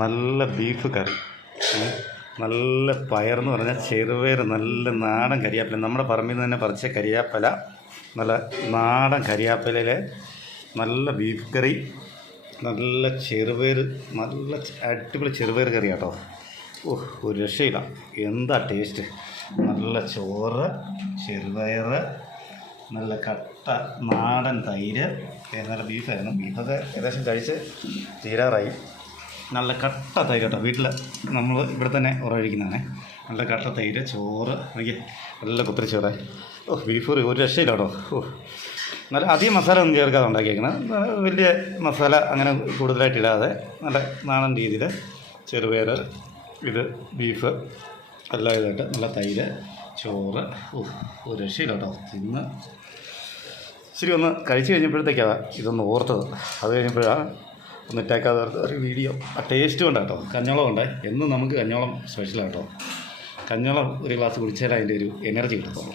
നല്ല ബീഫ് കറി, നല്ല പയറെന്ന് പറഞ്ഞാൽ ചെറുപയർ, നല്ല നാടൻ കരിയാപ്പില, നമ്മുടെ പറമ്പിൽ നിന്ന് തന്നെ പറിച്ച കരിയാപ്പില, നല്ല നാടൻ കരിയാപ്പിലയിലെ നല്ല ബീഫ് കറി, നല്ല ചെറുപയർ, നല്ല അടിപൊളി ചെറുപയർ കറി കേട്ടോ. ഓഹ്, ഒരു രക്ഷയില്ല, എന്താ ടേസ്റ്റ്. നല്ല ചോറ്, ചെറുപയർ, നല്ല കട്ട നാടൻ തൈര്, നല്ല ബീഫായിരുന്നു. ബീഫൊക്കെ ഏകദേശം കഴിച്ച് തീരാറായി. നല്ല കട്ട തൈര് കേട്ടോ, വീട്ടിൽ നമ്മൾ ഇവിടെ തന്നെ ഉറവിക്കുന്നതാണ്. നല്ല കട്ട തൈര്, ചോറ്, എനിക്ക് നല്ല കുത്തിരി ചോറായി. ഓ, ബീഫ് കറി ഒരു രക്ഷയില്ല കേട്ടോ. ഓ, നല്ല അധികം മസാല ഒന്നും ചേർക്കാതെ ഉണ്ടാക്കിയേക്കണം. വലിയ മസാല അങ്ങനെ കൂടുതലായിട്ടിടാതെ നല്ല നാടൻ രീതിയിൽ ചെറുപയർ, ഇത് ബീഫ് എല്ലാം ഇതായിട്ട് നല്ല തൈര്, ചോറ്. ഓ, ഒരു രക്ഷയില്ല കേട്ടോ. തിന്ന് ശരി ഒന്ന് കഴിച്ച് കഴിഞ്ഞപ്പോഴത്തേക്കാണ് ഇതൊന്ന് ഓർത്തത്. അത് കഴിഞ്ഞപ്പോഴാണ് ഒന്ന് ഇട്ടേക്കാതെ ഒരു വീഡിയോ. ആ ടേസ്റ്റ് കൊണ്ടാട്ടോ. കഞ്ഞോളം ഉണ്ട്, എന്നും നമുക്ക് കഞ്ഞോളം സ്പെഷ്യലാണ് കേട്ടോ. കഞ്ഞോളം ഒരു ഗ്ലാസ് കുടിച്ചാൽ അതിൻ്റെ ഒരു എനർജി കിട്ടത്തുള്ളൂ.